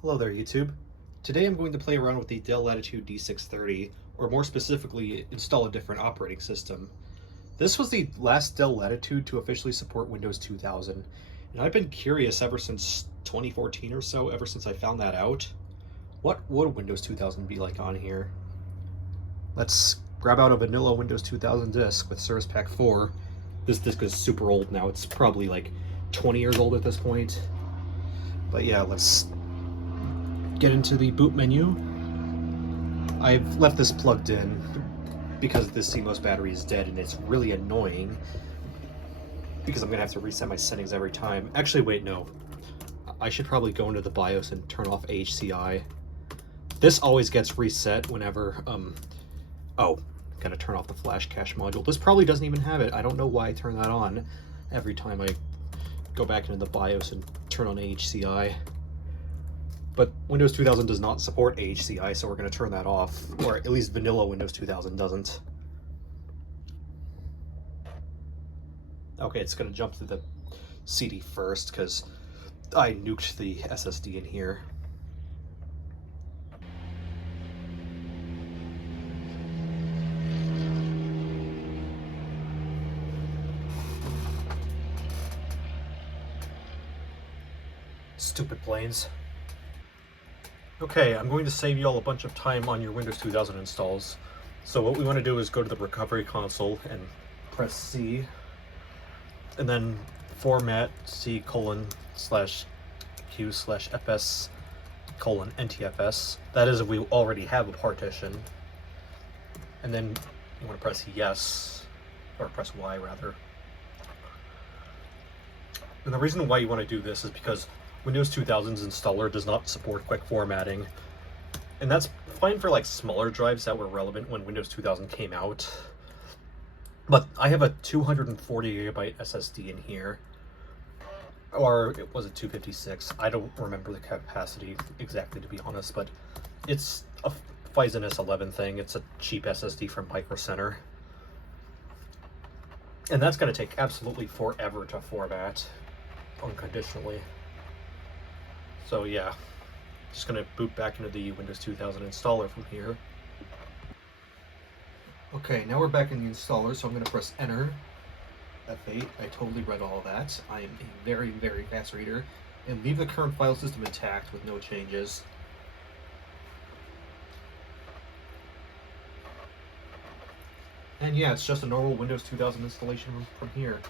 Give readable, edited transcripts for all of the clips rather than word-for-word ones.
Hello there, YouTube. Today I'm going to play around with the Dell Latitude D630, or more specifically, install a different operating system. This was the last Dell Latitude to officially support Windows 2000, and I've been curious ever since 2014 or so, ever since I found that out. What would Windows 2000 be like on here? Let's grab out a vanilla Windows 2000 disk with Service Pack 4. This disk is super old now, it's probably like 20 years old at this point. But yeah, let's get into the boot menu. I've left this plugged in because this CMOS battery is dead and it's really annoying because I'm gonna have to reset my settings every time. Actually, wait, no. I should probably go into the BIOS and turn off HCI. This always gets reset whenever, gotta turn off the flash cache module. This probably doesn't even have it. I don't know why I turn that on every time I go back into the BIOS and turn on HCI. But Windows 2000 does not support HCI, so we're going to turn that off, or at least vanilla Windows 2000 doesn't. Okay, it's going to jump to the CD first, because I nuked the SSD in here. Stupid planes. Okay, I'm going to save you all a bunch of time on your Windows 2000 installs. So what we want to do is go to the recovery console and press C, and then format C:/Q/FS:/NTFS. That is if we already have a partition. And then you want to press yes, or press Y rather. And the reason why you want to do this is because Windows 2000's installer does not support quick formatting. And that's fine for like smaller drives that were relevant when Windows 2000 came out. But I have a 240 gigabyte SSD in here. Or it was a 256. I don't remember the capacity exactly, to be honest, but it's a Phison S11 thing. It's a cheap SSD from Micro Center. And that's going to take absolutely forever to format unconditionally. So yeah, just going to boot back into the Windows 2000 installer from here. Okay, now we're back in the installer, so I'm going to press enter. F8, I totally read all of that. I am a very, very fast reader. And leave the current file system intact with no changes. And yeah, it's just a normal Windows 2000 installation from here.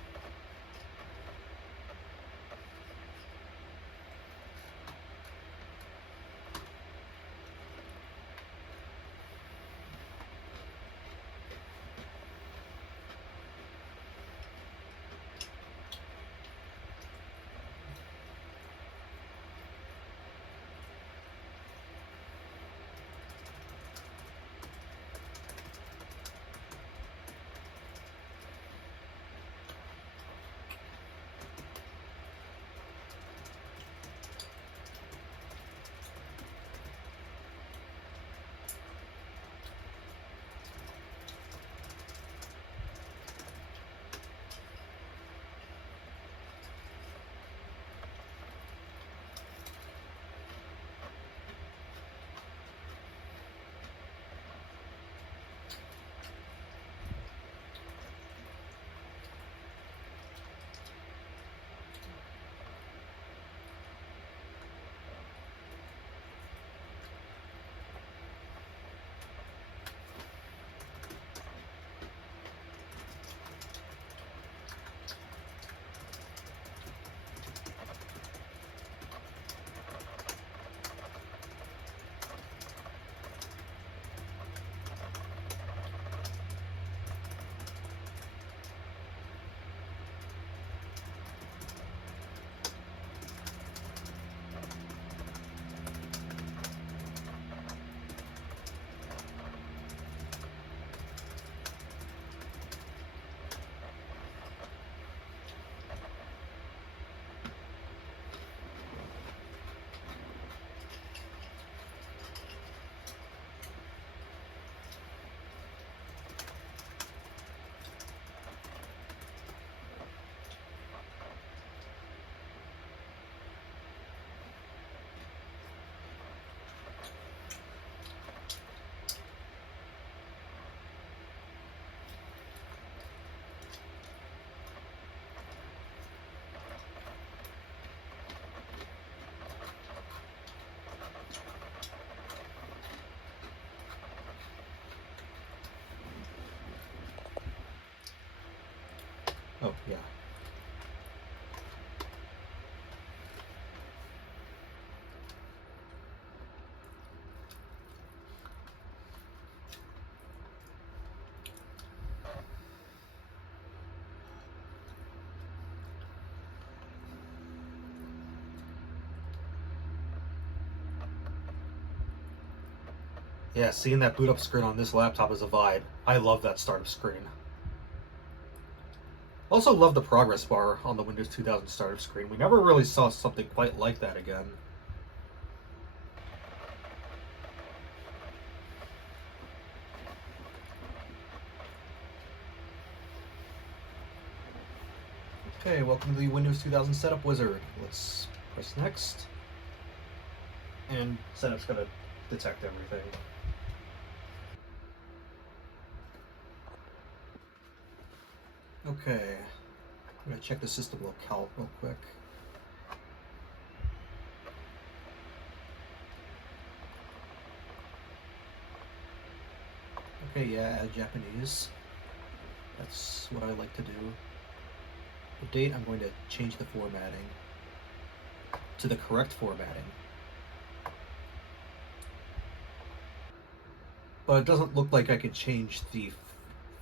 Oh, yeah. Yeah, seeing that boot up screen on this laptop is a vibe. I love that startup screen. Also love the progress bar on the Windows 2000 startup screen. We never really saw something quite like that again. Okay, welcome to the Windows 2000 setup wizard. Let's press next. And setup's gonna detect everything. Okay, I'm gonna check the system locale real quick. Okay, yeah, add Japanese. That's what I like to do. The date, I'm going to change the formatting to the correct formatting. But it doesn't look like I could change the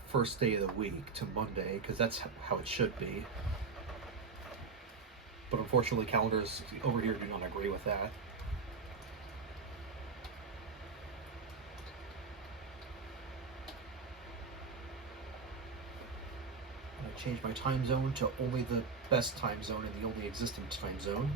first day of the week to Monday, because that's how it should be. But unfortunately, calendars over here do not agree with that. I change my time zone to only the best time zone and the only existing time zone.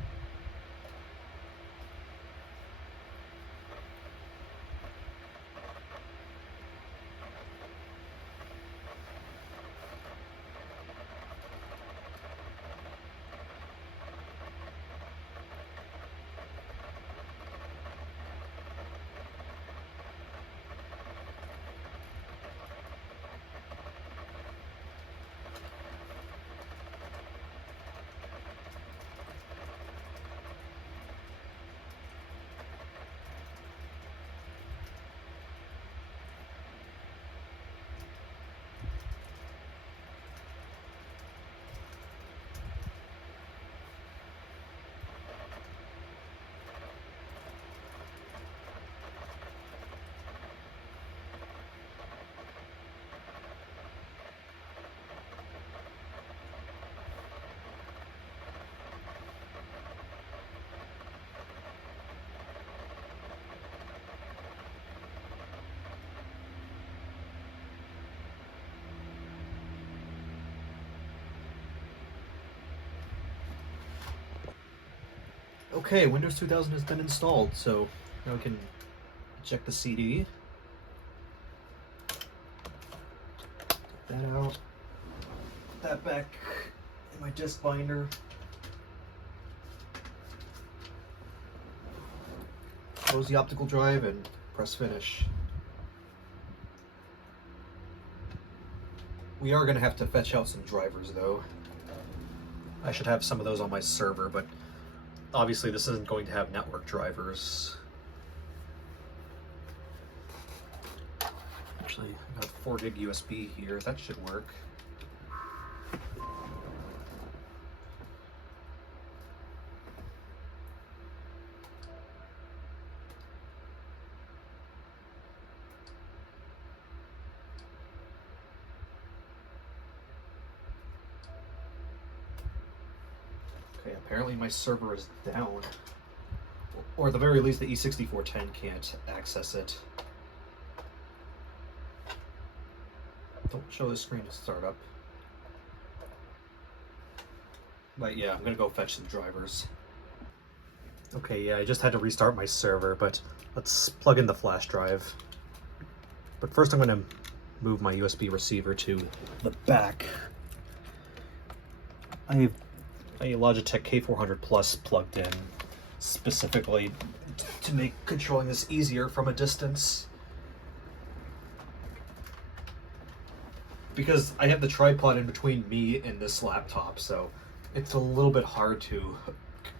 Okay, Windows 2000 has been installed, so now we can check the CD. Get that out. Put that back in my disk binder. Close the optical drive and press finish. We are going to have to fetch out some drivers though. I should have some of those on my server, but obviously this isn't going to have network drivers. Actually, I got a 4 gig USB here. That should work. Okay, apparently my server is down. Or at the very least, the E6410 can't access it. Don't show the screen to start up. But yeah, I'm gonna go fetch some drivers. Okay, yeah, I just had to restart my server, but let's plug in the flash drive. But first I'm gonna move my USB receiver to the back. I have a Logitech K400 Plus plugged in specifically to make controlling this easier from a distance. Because I have the tripod in between me and this laptop, so it's a little bit hard to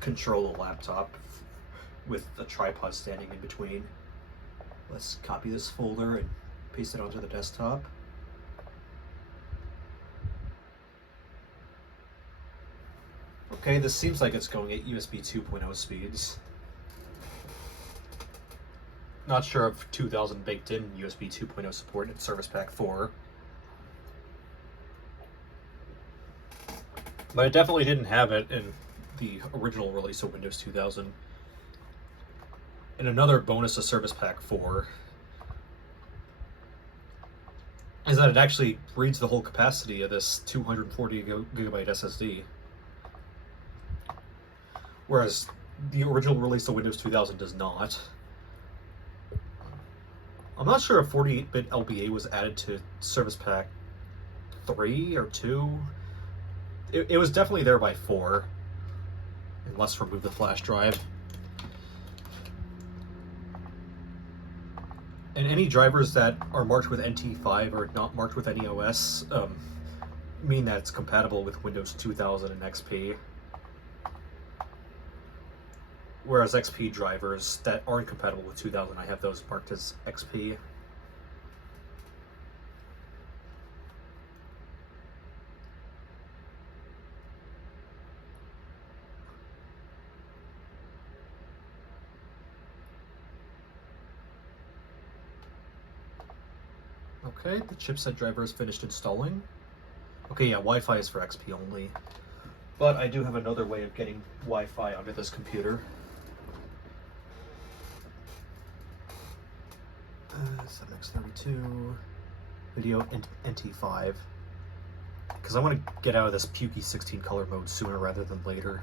control a laptop with the tripod standing in between. Let's copy this folder and paste it onto the desktop. Okay, this seems like it's going at USB 2.0 speeds. Not sure if 2000 baked in USB 2.0 support in Service Pack 4. But it definitely didn't have it in the original release of Windows 2000. And another bonus of Service Pack 4 is that it actually reads the whole capacity of this 240 gigabyte SSD. Whereas the original release of Windows 2000 does not. I'm not sure if 48-bit LBA was added to Service Pack 3 or 2. It was definitely there by 4. And let's remove the flash drive. And any drivers that are marked with NT5 or not marked with any OS mean that it's compatible with Windows 2000 and XP. Whereas XP drivers that aren't compatible with 2000, I have those marked as XP. Okay, the chipset driver is finished installing. Okay, yeah, Wi-Fi is for XP only. But I do have another way of getting Wi-Fi onto this computer. 7x32, video NT5. Because I want to get out of this pukey 16 color mode sooner rather than later.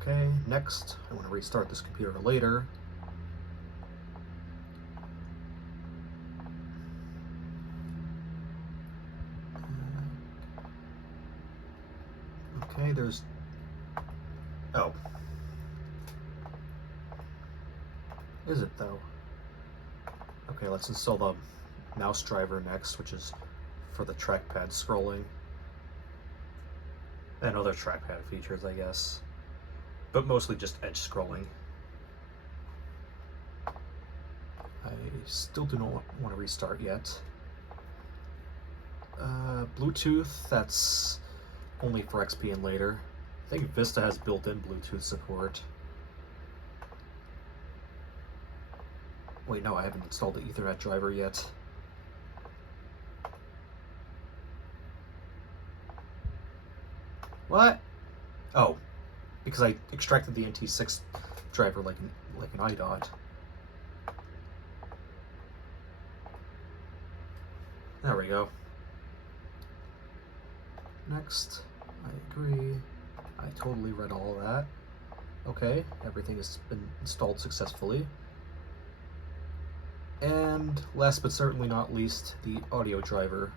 Okay, next, I want to restart this computer later. Okay, there's... Oh. Is it, though? Okay, let's install the mouse driver next, which is for the trackpad scrolling. And other trackpad features, I guess. But mostly just edge scrolling. I still do not want to restart yet. Bluetooth, that's only for XP and later. I think Vista has built-in Bluetooth support. Wait, no, I haven't installed the Ethernet driver yet. What? Oh, because I extracted the NT6 driver like an iDot. There we go. Next, I agree. I totally read all of that. Okay, everything has been installed successfully. And last but certainly not least, the audio driver.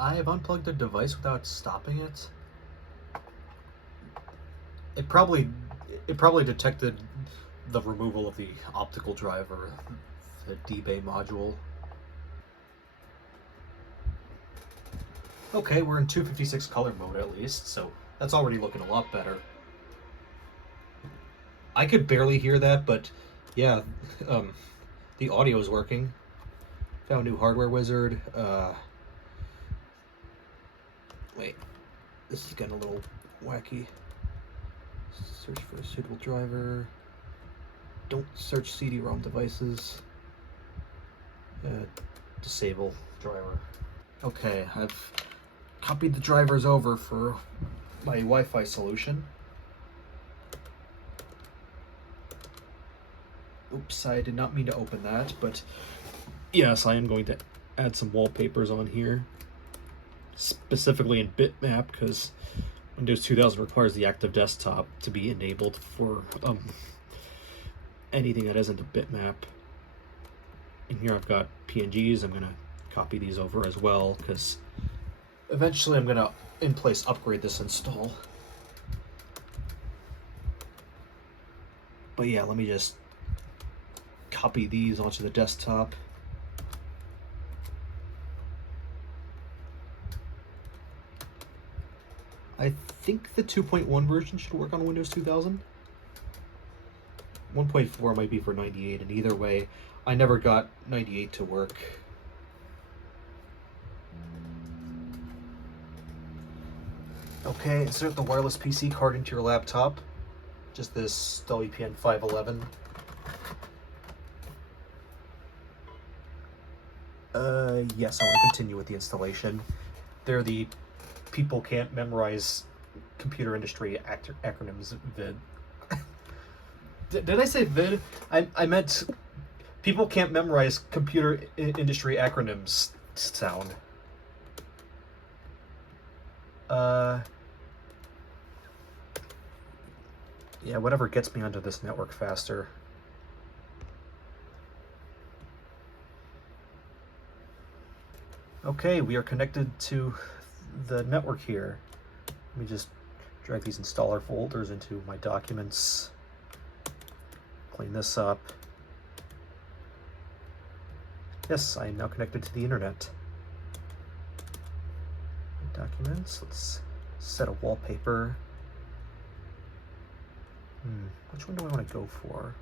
I have unplugged the device without stopping it. It probably detected the removal of the optical driver, the D-Bay module. Okay, we're in 256 color mode at least, so that's already looking a lot better. I could barely hear that, but yeah, the audio is working. Found new hardware wizard. Wait, this is getting a little wacky. Search for a suitable driver. Don't search CD-ROM devices. Disable driver. Okay, I've copied the drivers over for my Wi-Fi solution. Oops, I did not mean to open that, but yes, I am going to add some wallpapers on here. Specifically in bitmap, because Windows 2000 requires the active desktop to be enabled for anything that isn't a bitmap. And here I've got PNGs. I'm going to copy these over as well, because eventually I'm going to in place upgrade this install. But yeah, let me just copy these onto the desktop. I think the 2.1 version should work on Windows 2000. 1.4 might be for 98, and either way, I never got 98 to work. Okay, insert the wireless PC card into your laptop. Just this Dell EPN 511. Yes, I want to continue with the installation. They're the people can't memorize computer industry acronyms, VID. Did I say VID? I meant people can't memorize computer industry acronyms sound. Yeah, whatever gets me onto this network faster. Okay, we are connected to the network here. Let me just drag these installer folders into my documents. Clean this up. Yes, I am now connected to the internet. Documents, let's set a wallpaper. Which one do I want to go for?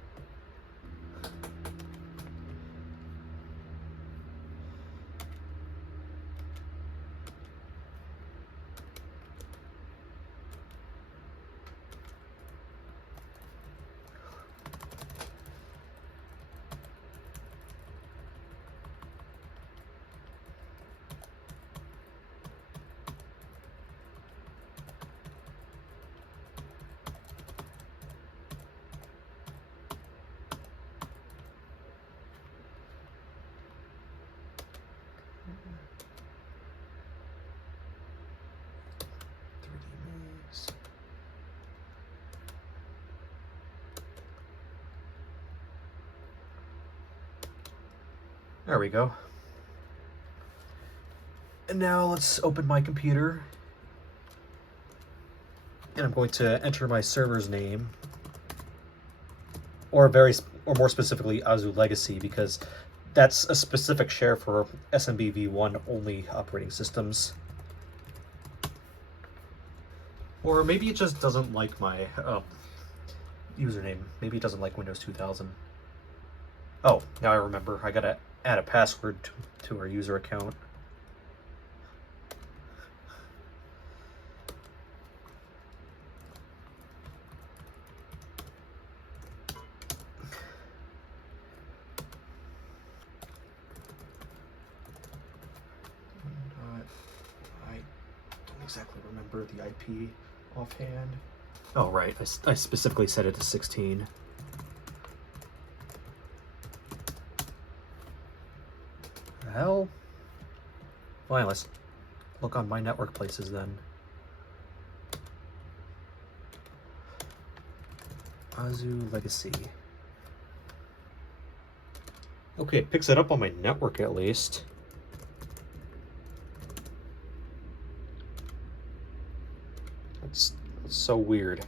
There we go. And now let's open my computer. And I'm going to enter my server's name. Or more specifically, Azu Legacy, because that's a specific share for SMB v1 only operating systems. Or maybe it just doesn't like my username. Maybe it doesn't like Windows 2000. Oh, now I remember. I gotta add a password to our user account. I don't exactly remember the IP offhand. Oh, right. I specifically set it to 16. The hell? Well, let's look on my network places then. Azu Legacy. Okay, it picks it up on my network at least. That's so weird.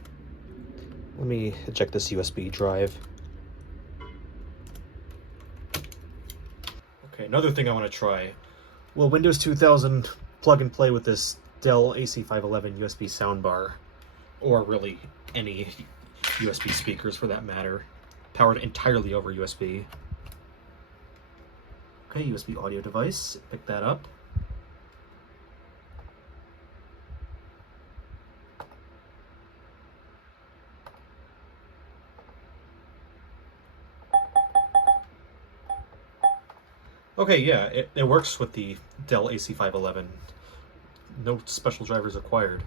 Let me eject this USB drive. Okay, another thing I want to try. Will Windows 2000 plug and play with this Dell AC511 USB soundbar? Or really any USB speakers for that matter, powered entirely over USB. Okay, USB audio device, pick that up. Okay, yeah, it works with the Dell AC511. No special drivers required,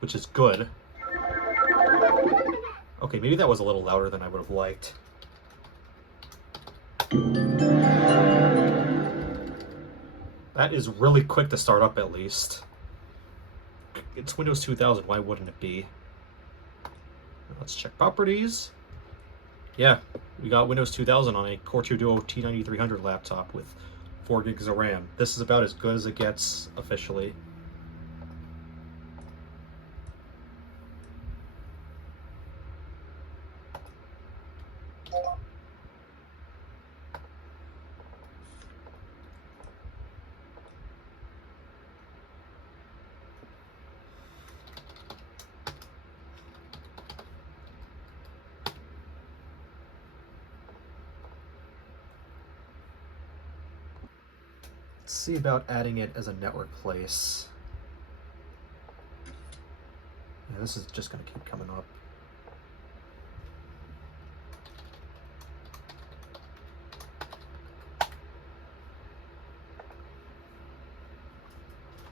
which is good. Okay, maybe that was a little louder than I would have liked. That is really quick to start up, at least. It's Windows 2000, why wouldn't it be? Let's check properties. Yeah, we got Windows 2000 on a Core 2 Duo T9300 laptop with 4 gigs of RAM. This is about as good as it gets officially. Let's see about adding it as a network place. Yeah, this is just going to keep coming up.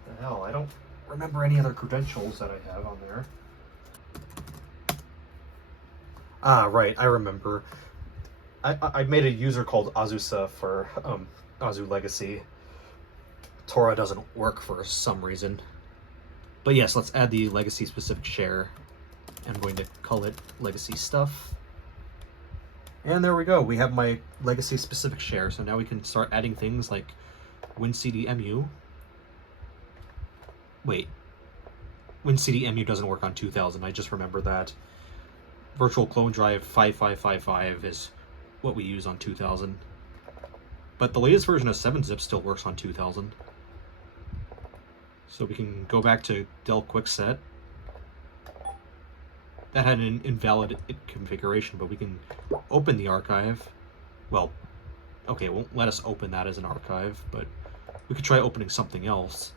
What the hell? I don't remember any other credentials that I have on there. Ah, right, I remember. I made a user called Azusa for Azu Legacy. Tora doesn't work for some reason. But yes, let's add the legacy specific share. I'm going to call it legacy stuff. And there we go. We have my legacy specific share. So now we can start adding things like WinCDMU. Wait. WinCDMU doesn't work on 2000. I just remember that. Virtual clone drive 5555 is what we use on 2000. But the latest version of 7-zip still works on 2000. So we can go back to Dell Quickset. That had an invalid configuration, but we can open the archive. Well, okay, it won't let us open that as an archive, but we could try opening something else.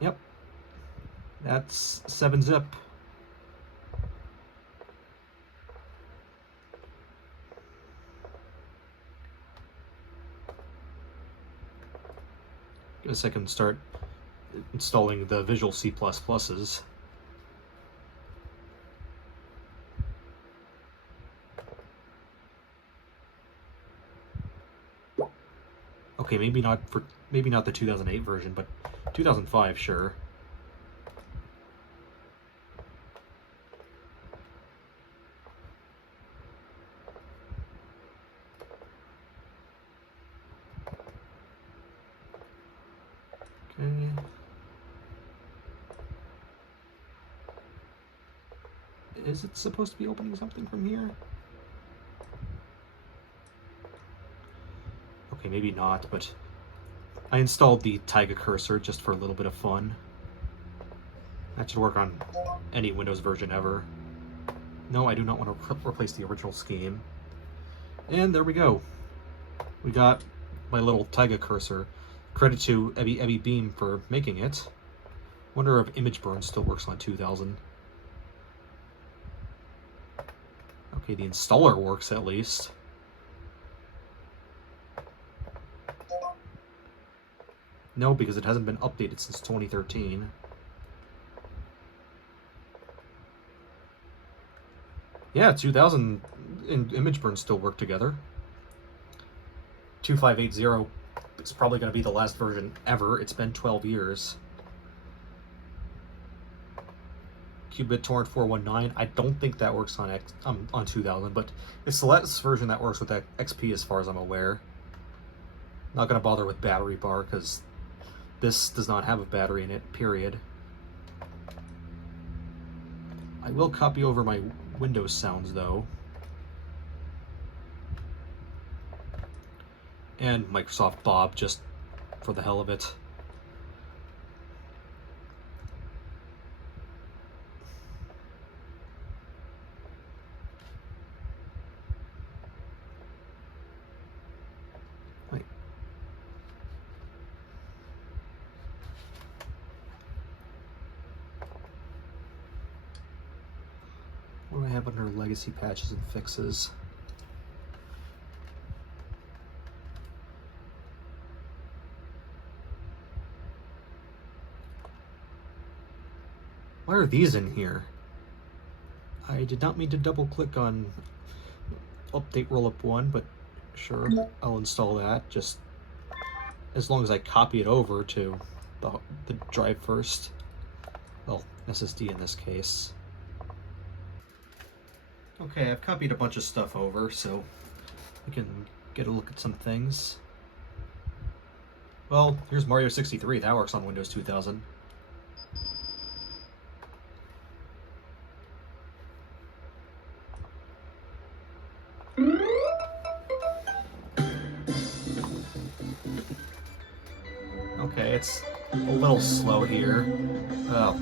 Yep. That's 7-zip. Guess I can start installing the Visual C++s. Okay, maybe not the 2008 version, but 2005, sure. Okay. Is it supposed to be opening something from here? Okay, maybe not, but I installed the Taiga cursor just for a little bit of fun. That should work on any Windows version ever. No, I do not want to replace the original scheme. And there we go. We got my little Taiga cursor. Credit to Ebby Beam for making it. Wonder if Image Burn still works on 2000. Okay, the installer works at least. No, because it hasn't been updated since 2013. Yeah, 2000 and Image Burn still work together. 2580 is probably going to be the last version ever. It's been 12 years. Qubit Torrent 419. I don't think that works on 2000, but it's the last version that works with XP as far as I'm aware. Not going to bother with battery bar because this does not have a battery in it, period. I will copy over my Windows sounds though. And Microsoft Bob, just for the hell of it. Wait. What do I have under legacy patches and fixes? Why are these in here? I did not mean to double click on update rollup 1, but sure, I'll install that, just as long as I copy it over to the drive first. Well, SSD in this case. Okay, I've copied a bunch of stuff over, so we can get a look at some things. Well, here's Mario 63, that works on Windows 2000. Okay, it's a little slow here. Well,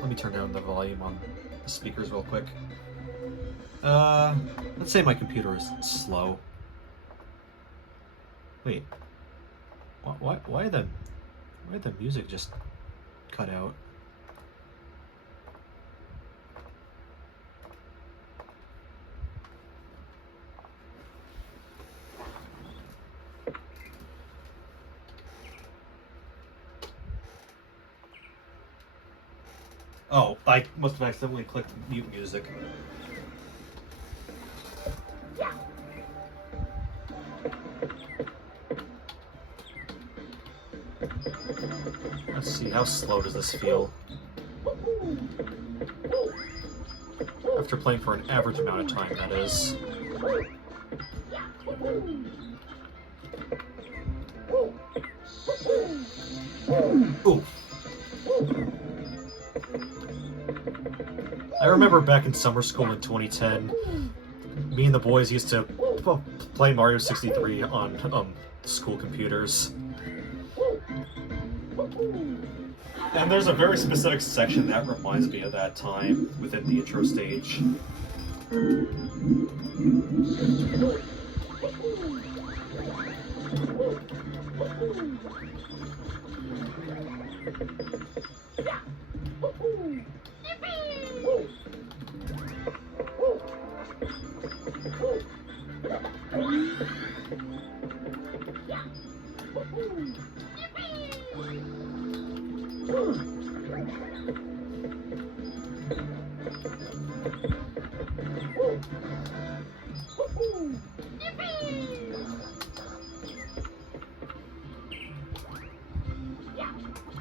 let me turn down the volume on the speakers real quick. Let's say my computer is slow. Wait, Why the music just cut out? Oh, I must have accidentally clicked mute music. Let's see, how slow does this feel? After playing for an average amount of time, that is. Ooh. I remember back in summer school in 2010, me and the boys used to play Mario 63 on school computers. And there's a very specific section that reminds me of that time within the intro stage.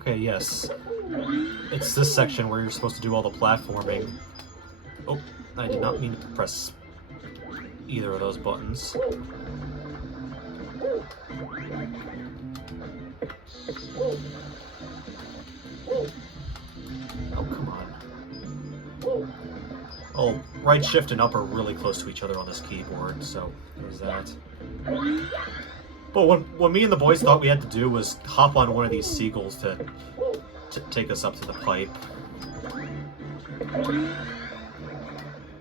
Okay, yes. It's this section where you're supposed to do all the platforming. Oh, I did not mean to press either of those buttons. Oh, come on. Oh, right shift and up are really close to each other on this keyboard, so there's that. But what me and the boys thought we had to do was hop on one of these seagulls to take us up to the pipe.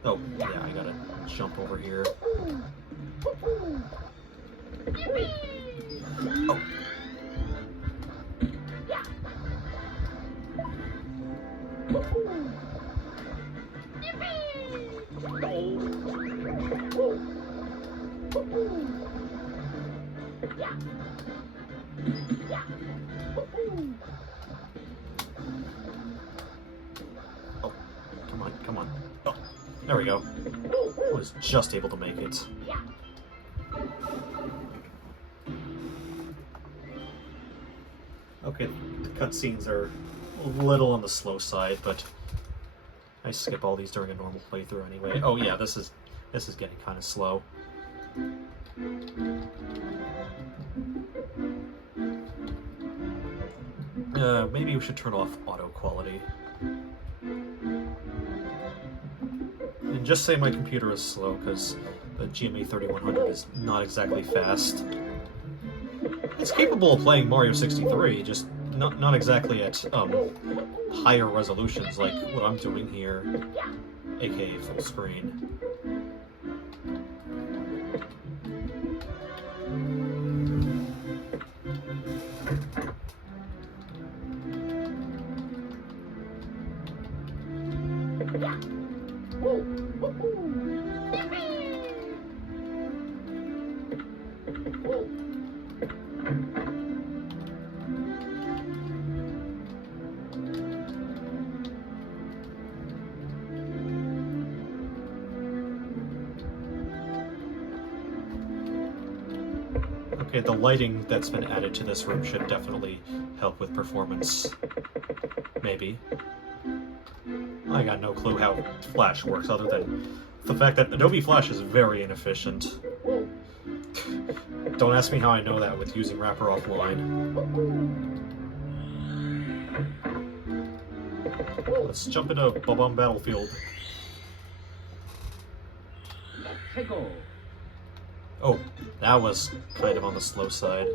Oh, yeah, I gotta jump over here. Oh. Oh, come on. Oh, there we go. I was just able to make it. Okay, the cutscenes are a little on the slow side, but I skip all these during a normal playthrough anyway. Oh yeah, this is getting kind of slow. Maybe we should turn off auto quality. And just say my computer is slow, because the GMA 3100 is not exactly fast. It's capable of playing Mario 63, just not exactly at higher resolutions like what I'm doing here, aka full screen. Okay, the lighting that's been added to this room should definitely help with performance. Maybe. I got no clue how Flash works other than the fact that Adobe Flash is very inefficient. Don't ask me how I know that with using Wrapper offline. Let's jump into Bob-omb Battlefield. Oh, that was kind of on the slow side.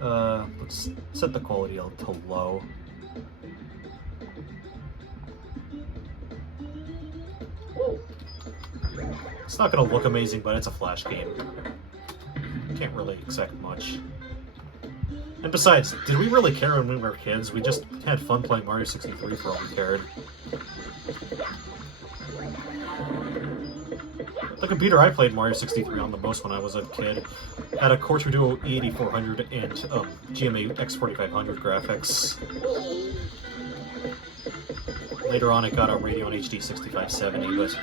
Let's set the quality to low. It's not gonna look amazing, but it's a Flash game. can't really expect much. And besides, did we really care when we were kids? We just had fun playing Mario 63 for all we cared. The computer I played Mario 63 on the most when I was a kid had a Core Duo E8400 and GMA X4500 graphics. Later on, it got a Radeon HD 6570, but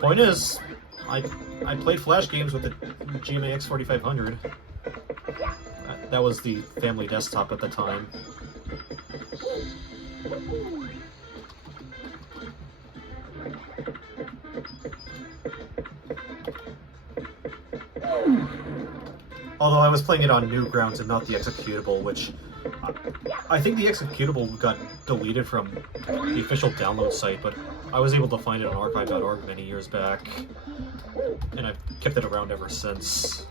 point is, I played Flash games with the GMA X4500. That was the family desktop at the time. Although I was playing it on Newgrounds and not the executable, which I think the executable got deleted from the official download site, but I was able to find it on archive.org many years back, and I've kept it around ever since.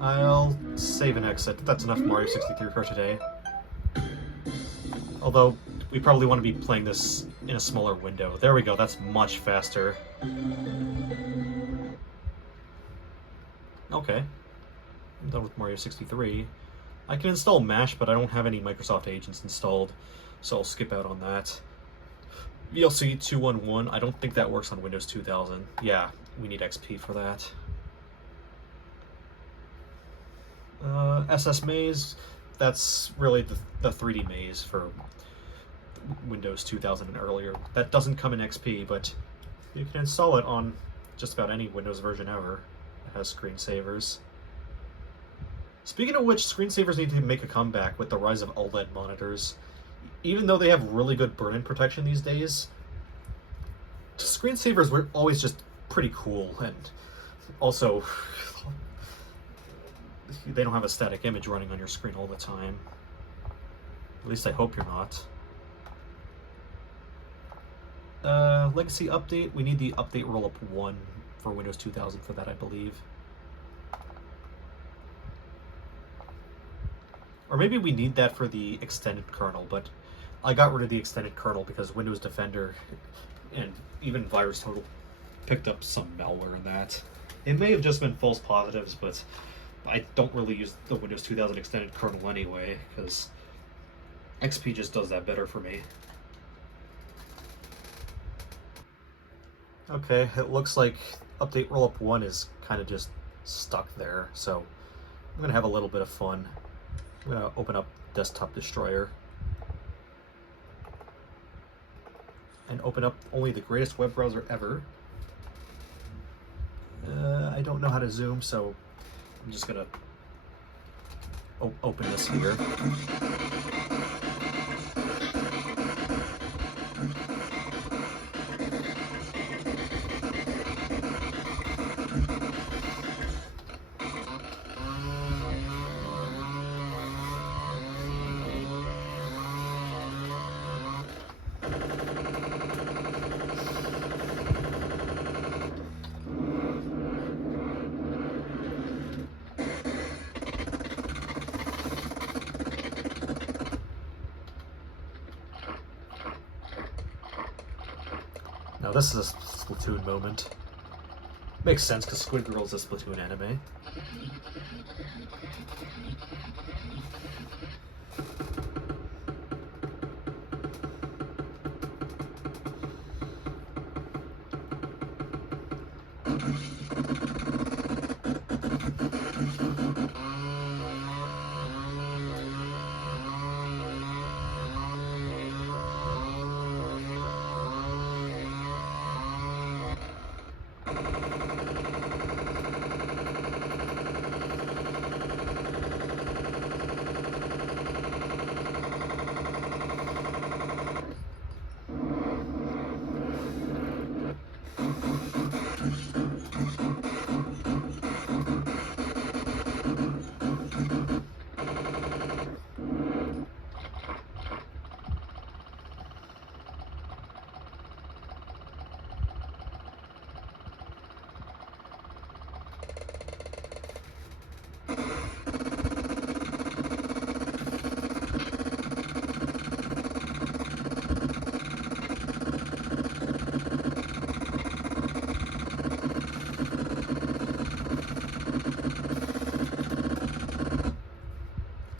I'll save and exit. That's enough Mario 63 for today. Although, we probably want to be playing this in a smaller window. There we go, that's much faster. Okay. I'm done with Mario 63. I can install MASH, but I don't have any Microsoft agents installed, so I'll skip out on that. VLC 211, I don't think that works on Windows 2000. Yeah, we need XP for that. SS Maze, that's really the 3D Maze for Windows 2000 and earlier. That doesn't come in XP, but you can install it on just about any Windows version ever. It has screensavers. Speaking of which, screensavers need to make a comeback with the rise of OLED monitors. Even though they have really good burn-in protection these days, screensavers were always just pretty cool, and also they don't have a static image running on your screen all the time. At least I hope you're not. Legacy update, we need the update rollup 1 for Windows 2000 for that, I believe. Or maybe we need that for the extended kernel, but I got rid of the extended kernel because Windows Defender and even VirusTotal picked up some malware in that. It may have just been false positives, but I don't really use the Windows 2000 extended kernel anyway, because XP just does that better for me. Okay, it looks like update rollup 1 is kind of just stuck there, so I'm going to have a little bit of fun. I'm going to open up Desktop Destroyer and open up only the greatest web browser ever. I don't know how to zoom, so I'm just going to open this here. Now this is a Splatoon moment. Makes sense because Squid Girl is a Splatoon anime.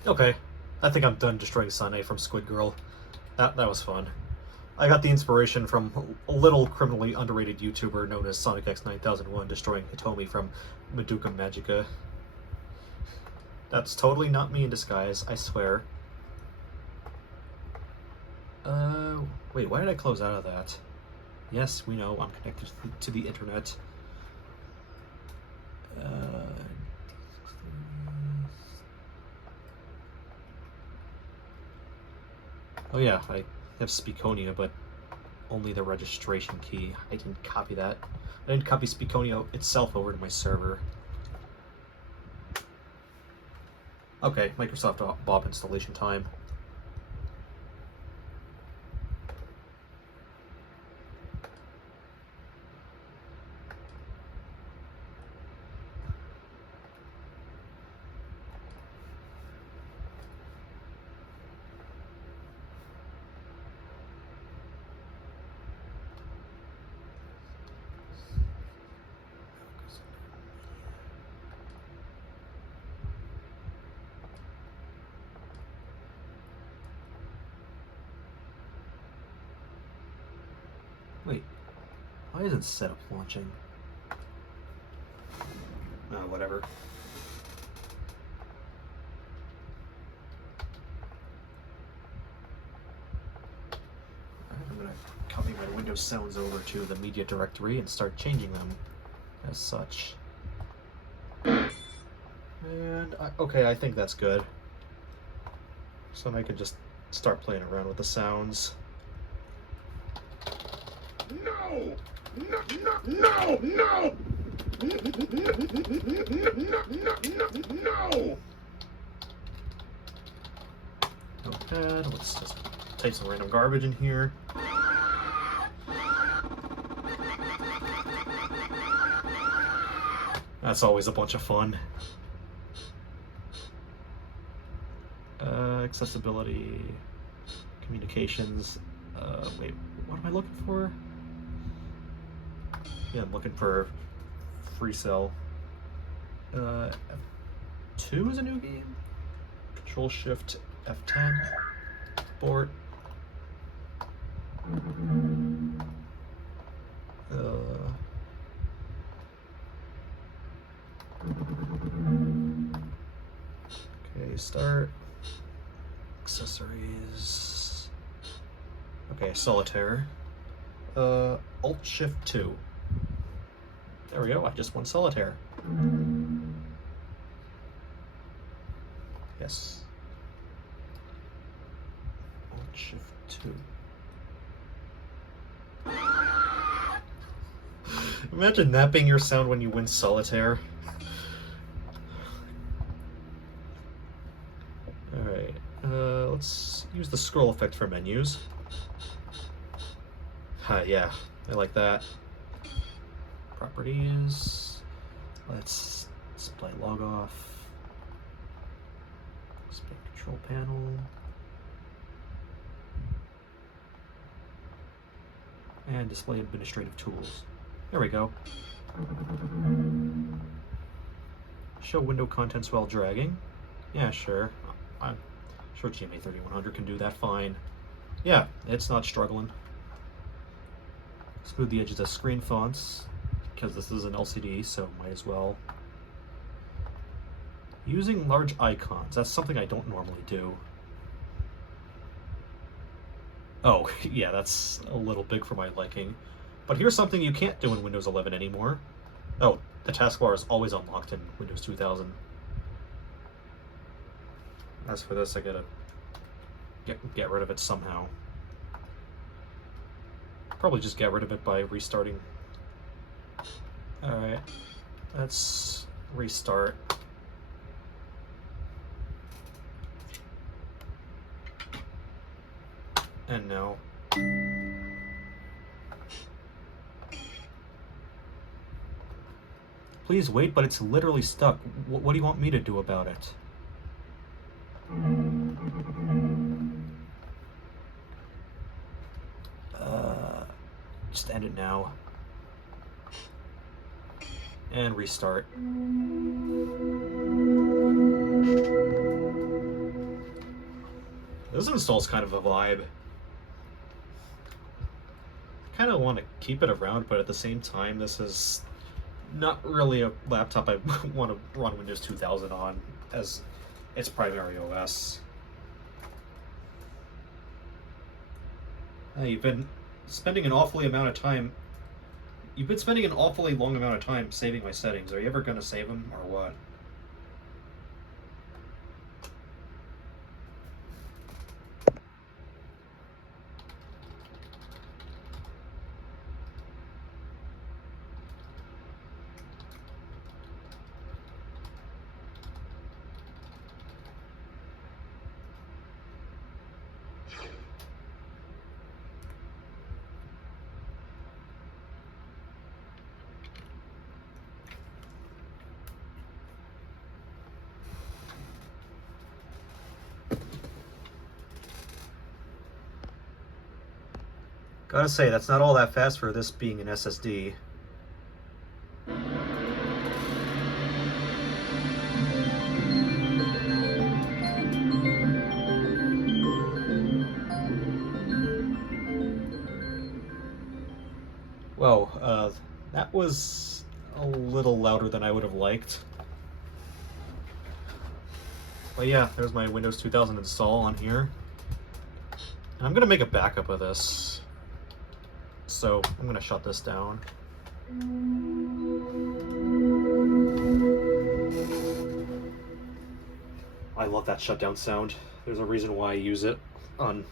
Okay, I think I'm done destroying Sunny from Squid Girl. That was fun. I got the inspiration from a little criminally underrated YouTuber known as Sonic X 9001 destroying Hitomi from Madoka Magica. That's totally not me in disguise, I swear. Wait, why did I close out of that? Yes, we know I'm connected to the internet. Oh yeah, I have Speakonia, but only the registration key. I didn't copy that. I didn't copy Speakonia itself over to my server. Okay, Microsoft Bob installation time. Wait, why isn't setup launching? Whatever. I'm gonna copy my Windows sounds over to the media directory and start changing them as such. And, okay, I think that's good. So then I can just start playing around with the sounds. No! No! No! No! No! Notepad, let's just type some random garbage in here. That's always a bunch of fun. Accessibility, communications. Wait, what am I looking for? Yeah, I'm looking for free cell. F2 is a new game. Control Shift F10. Board. Okay, start. Accessories. Okay, solitaire. Alt Shift 2. There we go, I just won solitaire. Yes. Alt Shift 2. Imagine that being your sound when you win solitaire. Alright, let's use the scroll effect for menus. Yeah, I like that. Properties. Let's display log off. Display control panel. And display administrative tools. There we go. Show window contents while dragging. Yeah, sure. I'm sure GMA 3100 can do that fine. Yeah, it's not struggling. Smooth the edges of screen fonts, because this is an LCD, so might as well. Using large icons, that's something I don't normally do. Oh, yeah, that's a little big for my liking. But here's something you can't do in Windows 11 anymore. Oh, the taskbar is always unlocked in Windows 2000. As for this, I gotta get rid of it somehow. Probably just get rid of it by restarting. Alright, let's restart. And now. Please wait, but it's literally stuck. What do you want me to do about it? Just end it now. And restart. This install's kind of a vibe. I kind of want to keep it around, but at the same time, this is not really a laptop I want to run Windows 2000 on as its primary OS. You've been spending an awfully amount of time. You've been spending an awfully long amount of time saving my settings. Are you ever going to save them, or what? Gotta say, that's not all that fast for this being an SSD. Whoa, that was a little louder than I would have liked. But yeah, there's my Windows 2000 install on here. And I'm gonna make a backup of this. So I'm gonna shut this down. I love that shutdown sound. There's a reason why I use it on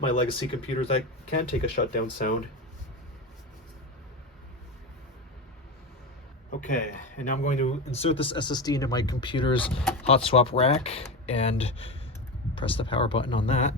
my legacy computers. I can take a shutdown sound. Okay, and now I'm going to insert this SSD into my computer's hot swap rack and press the power button on that.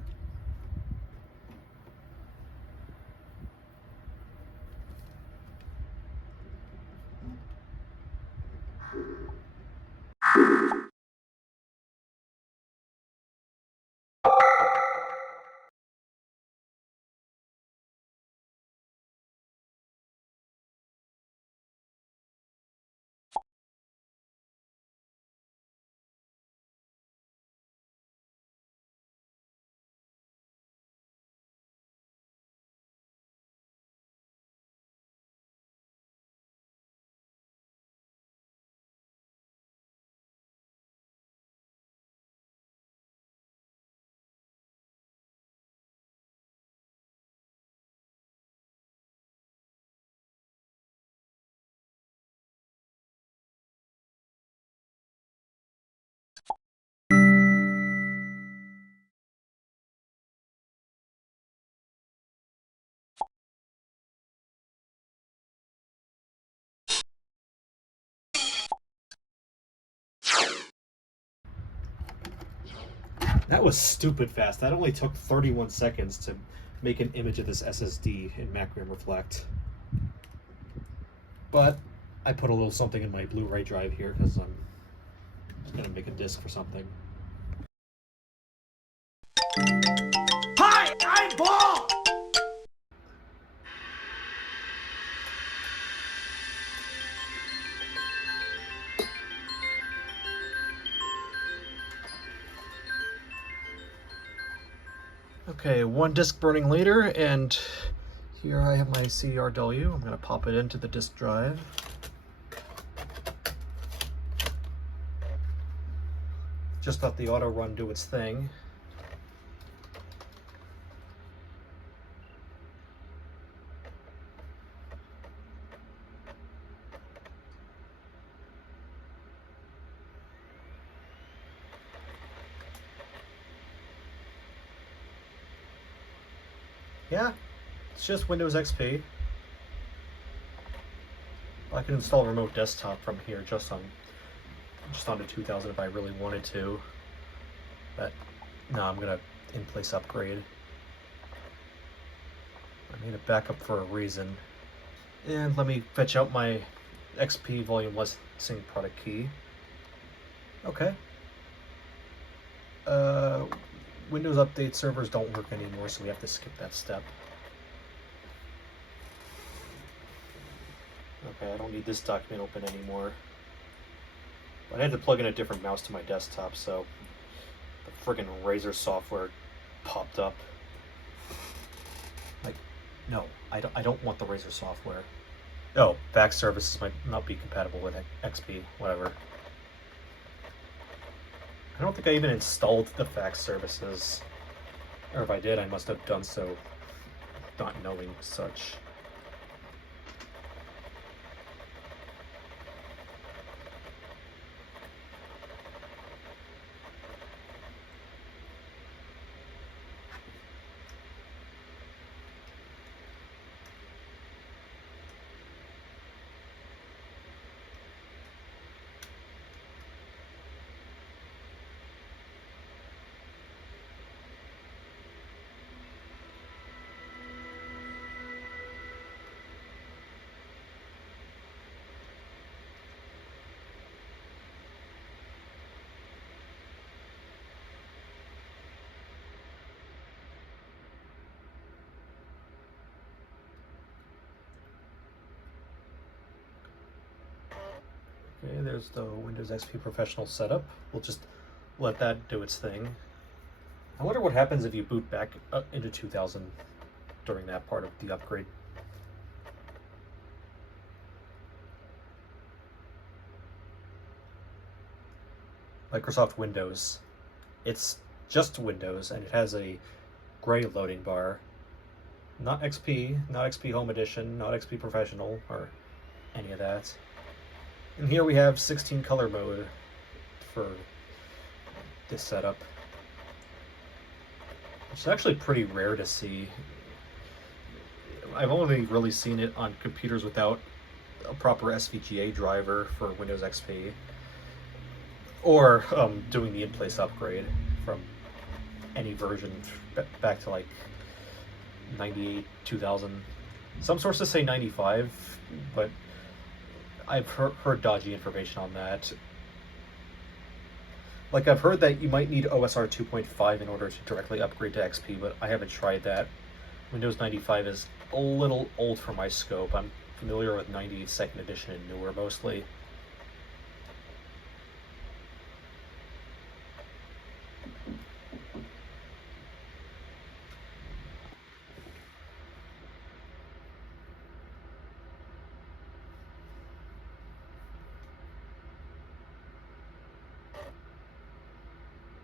That was stupid fast. That only took 31 seconds to make an image of this SSD in Macram Reflect. But I put a little something in my Blu-ray drive here because I'm gonna make a disc for something. Hi, I'm Paul! Okay, one disk burning later, and here I have my CRW. I'm gonna pop it into the disk drive. Just let the auto run do its thing. Yeah, it's just Windows XP. I can install remote desktop from here just on the 2000 if I really wanted to. But no, I'm gonna in-place upgrade. I need a backup for a reason. And let me fetch out my XP volume licensing product key. Okay. Windows Update servers don't work anymore, so we have to skip that step. Okay, I don't need this document open anymore. But I had to plug in a different mouse to my desktop, so the friggin' Razer software popped up. Like, no, I don't want the Razer software. Oh, back services might not be compatible with XP, whatever. I don't think I even installed the fax services. Or if I did, I must have done so not knowing such. Okay, there's the Windows XP Professional setup. We'll just let that do its thing. I wonder what happens if you boot back into 2000 during that part of the upgrade. Microsoft Windows. It's just Windows, and it has a gray loading bar. Not XP, not XP Home Edition, not XP Professional, or any of that. And here we have 16 color mode for this setup, which is actually pretty rare to see. I've only really seen it on computers without a proper SVGA driver for Windows XP, or doing the in-place upgrade from any version back to like 98, 2000. Some sources say 95, but I've heard dodgy information on that. Like, I've heard that you might need OSR 2.5 in order to directly upgrade to XP, but I haven't tried that. Windows 95 is a little old for my scope. I'm familiar with 98 2nd edition and newer mostly.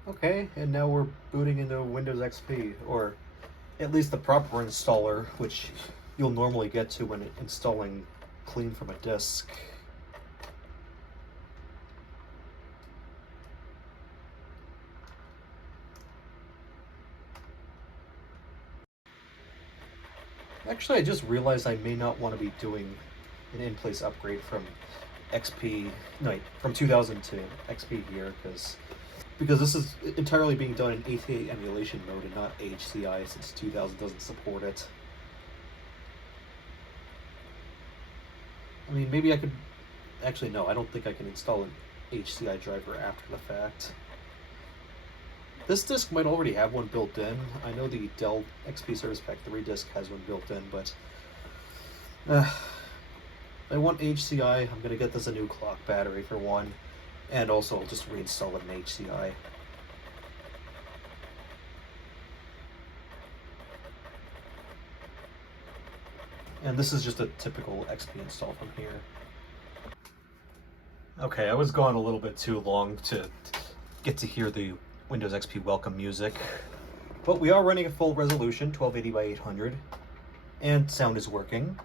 Okay, and now we're booting into Windows XP, or at least the proper installer, which you'll normally get to when installing clean from a disk. Actually, I just realized I may not want to be doing an in-place upgrade from XP, no, from 2000 to XP here, because this is entirely being done in ATA emulation mode and not HCI, since 2000 doesn't support it. I mean, maybe I could... Actually, no, I don't think I can install an HCI driver after the fact. This disk might already have one built in. I know the Dell XP Service Pack 3 disk has one built in, but... I want HCI. I'm going to get this a new clock battery for one, and also I'll just reinstall it in HCI. And this is just a typical XP install from here. Okay, I was gone a little bit too long to get to hear the Windows XP welcome music, but we are running at full resolution, 1280 by 800, and sound is working.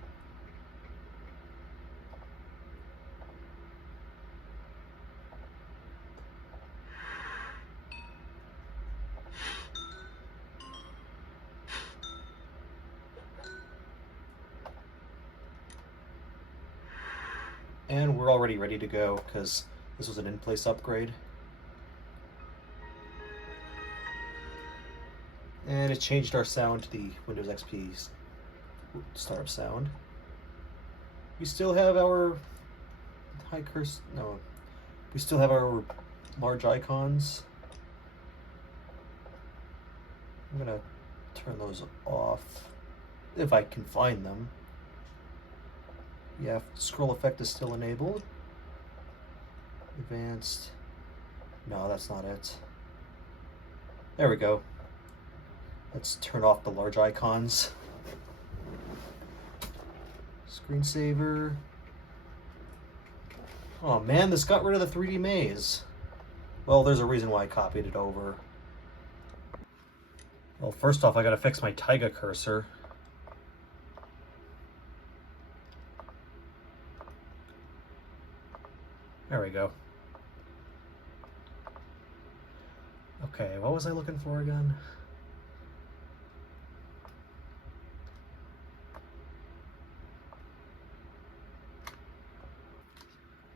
And we're already ready to go because this was an in-place upgrade. And it changed our sound to the Windows XP startup sound. We still have our high curse, no, we still have our large icons. I'm gonna turn those off if I can find them. Yeah, scroll effect is still enabled. Advanced. No, that's not it. There we go. Let's turn off the large icons. Screensaver. Oh man, this got rid of the 3D maze. Well, there's a reason why I copied it over. Well, first off, I gotta fix my Taiga cursor. There we go. Okay, what was I looking for again?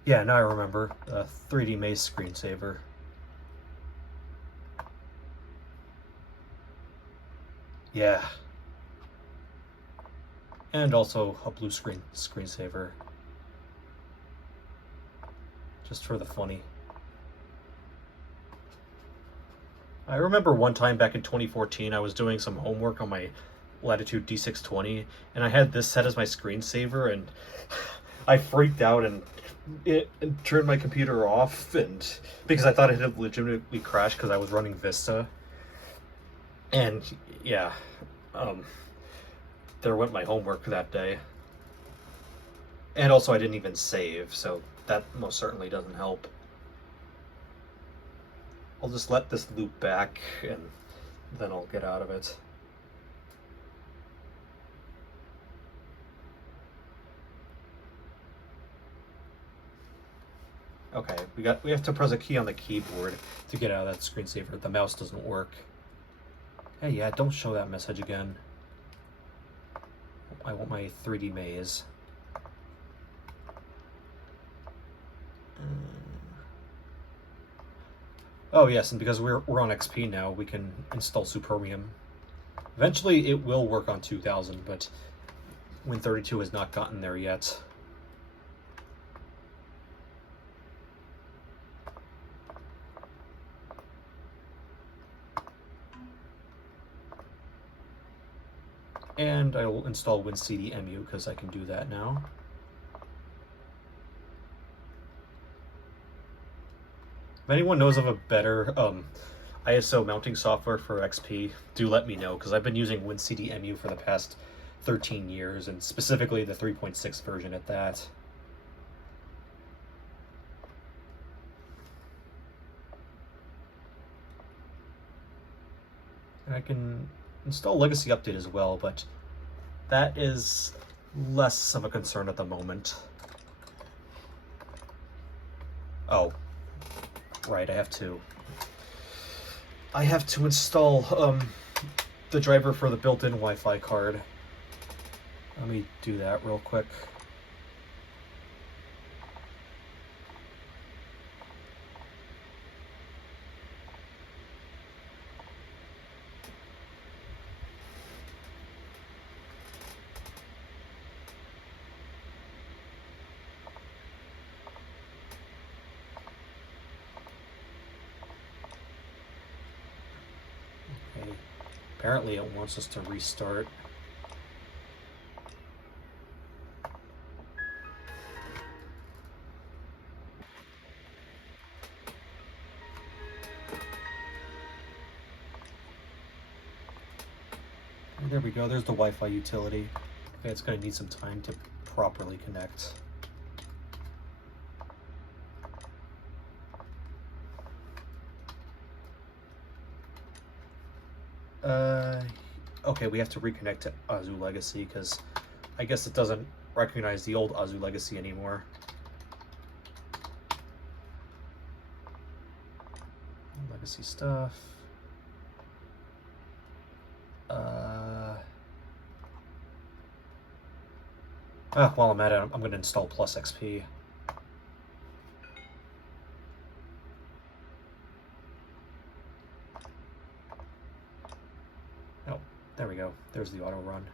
Yeah, now I remember. 3D Maze screensaver. Yeah. And also a blue screensaver. Just for the funny. I remember one time back in 2014, I was doing some homework on my Latitude D620, and I had this set as my screensaver, and I freaked out and turned my computer off, and because I thought it had legitimately crashed because I was running Vista. And yeah, there went my homework that day. And also I didn't even save, so that most certainly doesn't help. I'll just let this loop back and then I'll get out of it. Okay, we have to press a key on the keyboard to get out of that screensaver. The mouse doesn't work. Hey, yeah, don't show that message again. I want my 3D maze. Oh yes, and because we're on XP now, we can install Supermium. Eventually it will work on 2000, but Win32 has not gotten there yet. And I will install WinCDMU because I can do that now. If anyone knows of a better ISO mounting software for XP, do let me know, because I've been using WinCDMU for the past 13 years, and specifically the 3.6 version at that. And I can install Legacy Update as well, but that is less of a concern at the moment. Oh. Right, I have to install the driver for the built-in Wi-Fi card. Let me do that real quick. Okay. Apparently it wants us to restart. There we go, there's the Wi-Fi utility. Okay, it's going to need some time to properly connect. Okay, we have to reconnect to Azu Legacy because I guess it doesn't recognize the old Azu Legacy anymore. Legacy stuff. While I'm at it, I'm going to install Plus XP. Oh, there we go. There's the auto run.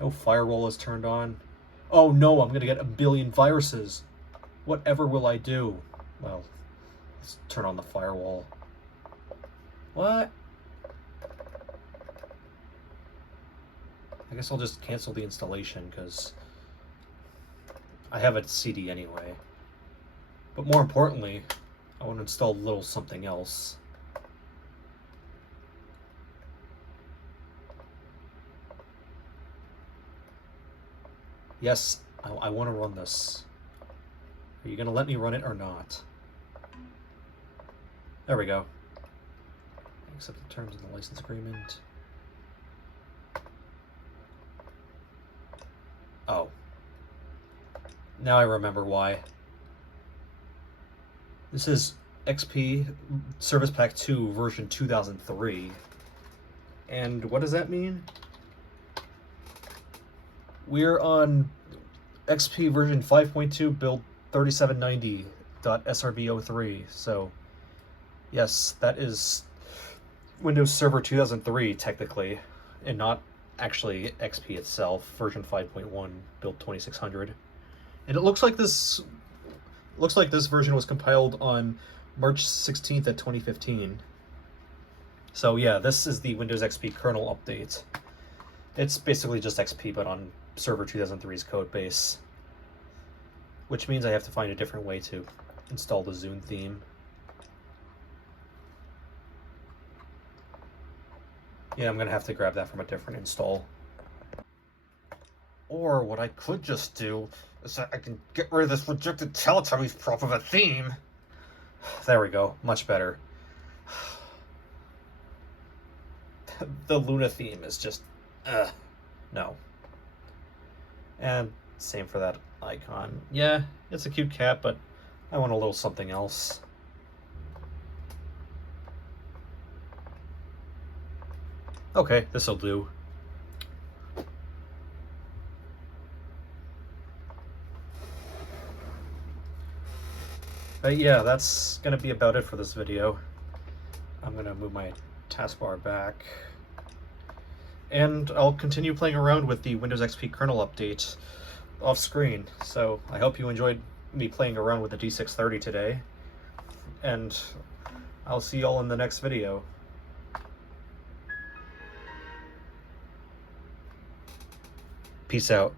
No firewall is turned on. Oh no, I'm going to get a billion viruses. Whatever will I do? Well, let's turn on the firewall. What? I guess I'll just cancel the installation because I have a CD anyway. But more importantly, I want to install a little something else. Yes, I want to run this. Are you going to let me run it or not? There we go. Accept the terms of the license agreement. Oh. Now I remember why. This is XP Service Pack 2 version 2003. And what does that mean? We're on XP version 5.2 build 3790.srb03. So, yes, that is Windows Server 2003 technically, and not actually XP itself, version 5.1 build 2600. And it looks like this version was compiled on March 16th at 2015. So yeah, this is the Windows XP kernel update. It's basically just XP but on Server 2003's code base, which means I have to find a different way to install the Zune theme. Yeah, I'm gonna have to grab that from a different install. Or what I could just do is that I can get rid of this rejected Teletubbies prop of a theme. There we go, much better. The Luna theme is just, no. And same for that icon. Yeah, it's a cute cat, but I want a little something else. Okay, this'll do. But yeah, that's gonna be about it for this video. I'm gonna move my taskbar back. And I'll continue playing around with the Windows XP kernel update off screen. So I hope you enjoyed me playing around with the D630 today. And I'll see y'all in the next video. Peace out.